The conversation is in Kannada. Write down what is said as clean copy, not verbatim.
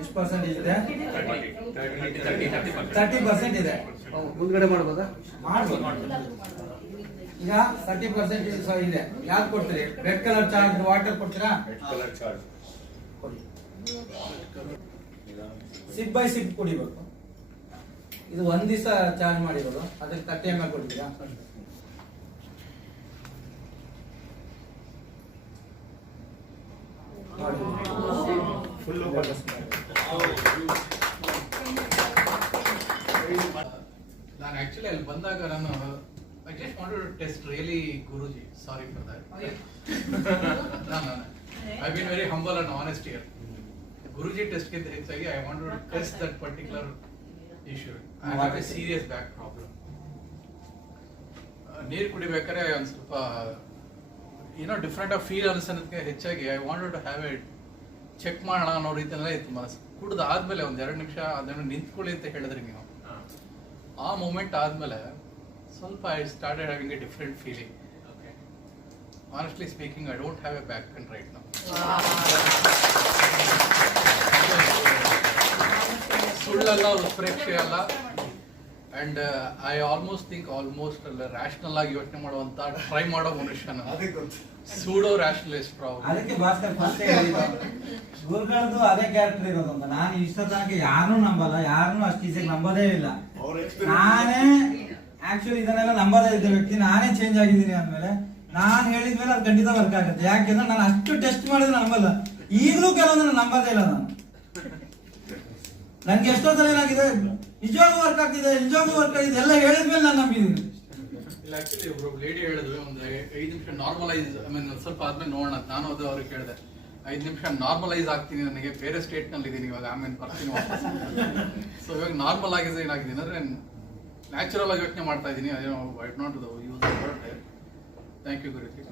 ಎಷ್ಟು ಪರ್ಸೆಂಟೇಜ್ ಇದೆ? 30% ಇದೆ. ಮುಂದ್ಗಡೆ ಮಾಡ್ಬೋದಾ? ಮಾಡ್ಬೋದು. ಈಗ 30% ಇದೆ. ಯಾವ್ದು ಕೊಡ್ತೀರಿ? ರೆಡ್ ಕಲರ್ ಚಾರ್ಜ್ ವಾಟರ್ ಕೊಡ್ತೀರಾ? ರೆಡ್ ಕಲರ್ ಚಾರ್ಜ್ ಕೊಡಿ. ಸಿಪ್ ಬೈ ಸಿಪ್ ಕುಡಿಬೇಕು. ಇದು ಒಂದ್ ದಿವಸ ಚಾರ್ಜ್ ಮಾಡಿರೋದು, ಅದಕ್ಕೆ 30 ml ಕೊಡ್ತೀರಾ? ಫುಲ್ ನಾನು ಆಕ್ಚುಲಿ ಅಲ್ಲಿ ಬಂದಾಗ ನಾನು I just wanted to test really Guruji, sorry for that. I been very humble and honest here. Guruji test ಗಿಂತ ಹೆಚ್ಚಾಗಿ I wanted to test that particular issue. I have a serious back problem. ನೀರು ಕುಡಿಬೇಕಾದ್ರೆ ಒಂದು ಸ್ವಲ್ಪ ಏನೋ ಡಿಫ್ರೆಂಟ್ ಆಗಿ ಫೀಲ್ ಅನಿಸೋದಕ್ಕೆ ಹೆಚ್ಚಾಗಿ I wanted to have it check ಮಾಡೋಣ ಅನ್ನೋ ರೀತಿಯಲ್ಲೇ ಇತ್ತು ಮನಸ್ಸು. ಕುಡ್ದಾದ್ಮೇಲೆ ಒಂದ್ 2 ನಿಮಿಷ ಅದನ್ನು ನಿಂತ್ಕೊಳ್ಳಿ ಅಂತ ಹೇಳಿದ್ರಿ ನೀವು. ಆ ಮೂಮೆಂಟ್ ಆದ್ಮೇಲೆ ಸ್ವಲ್ಪ I started having A different feeling. Honestly speaking, I don't have A back pain right now. ಸುಳ್ಳಲ್ಲ, ಉತ್ಪ್ರೇಕ್ಷೆ ಅಲ್ಲ. ಅಂಡ್ ಐ ಆಲ್ಮೋಸ್ಟ್ ಥಿಂಕ್ ಅಲ್ಲ ರ್ಯಾಷನಲ್ ಆಗಿ ಯೋಚನೆ ಮಾಡುವಂತ ಟ್ರೈ ಮಾಡೋ ಮನುಷ್ಯನ, ಸೂಡೋ ರ್ಯಾಷನಲಿಸ್ಟ್ ಪ್ರಾಬ್ಲಮ್. ಅದಕ್ಕೆ ಭಾಸ್ಕರ್ ಫಸ್ಟ್ ಗುರುಗಳದ್ದು ಅದೇ ಕ್ಯಾರೆಕ್ಟರ್ ಇರೋದು ಅಂತ. ನಾನು ಇಷ್ಟ ತನಕ ಯಾರನ್ನೂ ನಂಬಲ್ಲ, ಯಾರನ್ನೂ ಅಷ್ಟು ಈಸಿಯಾಗಿ ನಂಬೋದೇ ಇಲ್ಲ. ನಾನೇ ಆಕ್ಚುಲಿ ಇದನ್ನೆಲ್ಲ ನಂಬೋದೇ ಇದ್ದ ವ್ಯಕ್ತಿ, ನಾನೇ ಚೇಂಜ್ ಆಗಿದ್ದೀನಿ ಅಂದ್ಮೇಲೆ ನಾನು ಹೇಳಿದ್ಮೇಲೆ ಅದು ಖಂಡಿತ ವರ್ಕ್ ಆಗುತ್ತೆ. ಯಾಕೆಂದ್ರೆ ನಾನು ಅಷ್ಟು ಟೆಸ್ಟ್ ಮಾಡಿದ್ರೆ ನಂಬಲ್ಲ. ಈಗಲೂ ಕೆಲವೊಂದು ನಂಬೋದೇ ಇಲ್ಲ ನಾನು. ನನ್ಗೆ ಎಷ್ಟೋ ಸಲ ಏನಾಗಿದೆ, ನಿಜವಾಗ್ಲೂ ವರ್ಕ್ ಆಗ್ತಿದೆ, ನಿಜವಾಗ್ಲೂ ವರ್ಕ್ ಆಗಿದೆ ಎಲ್ಲ ಹೇಳಿದ್ಮೇಲೆ ನಾನು ನಂಬಿದ್ದೀನಿ. ಇಲ್ಲ, ಆಕ್ಚುಲಿ ಒಬ್ರು ಲೇಡಿ ಹೇಳಿದ್ರು ಒಂದು 5 ನಿಮಿಷ ನಾರ್ಮಲೈಸ್, ಐ ಮೀನ್ ಸ್ವಲ್ಪ ಆದ್ಮೇಲೆ ನೋಡೋಣ. ನಾನು ಅದು ಅವ್ರಿಗೆ ಹೇಳಿದೆ, 5 ನಿಮಿಷ ನಾರ್ಮಲೈಸ್ ಆಗ್ತೀನಿ, ನನಗೆ ಬೇರೆ ಸ್ಟೇಟ್ ನಲ್ಲಿ ಇದ್ದೀನಿ ಇವಾಗ, ಆಮೇಲೆ ಬರ್ತೀನಿ ವಾಪಸ್. ಸೊ ಇವಾಗ ನಾರ್ಮಲ್ ಆಗಿದೆ, ಏನಾಗಿದ್ದೀನಿ ಅಂದ್ರೆ ನ್ಯಾಚುರಲ್ ಆಗಿ ಯೋಚನೆ ಮಾಡ್ತಾ ಇದ್ದೀನಿ. ಅದೇನೋ I not use. Thank you Guruji.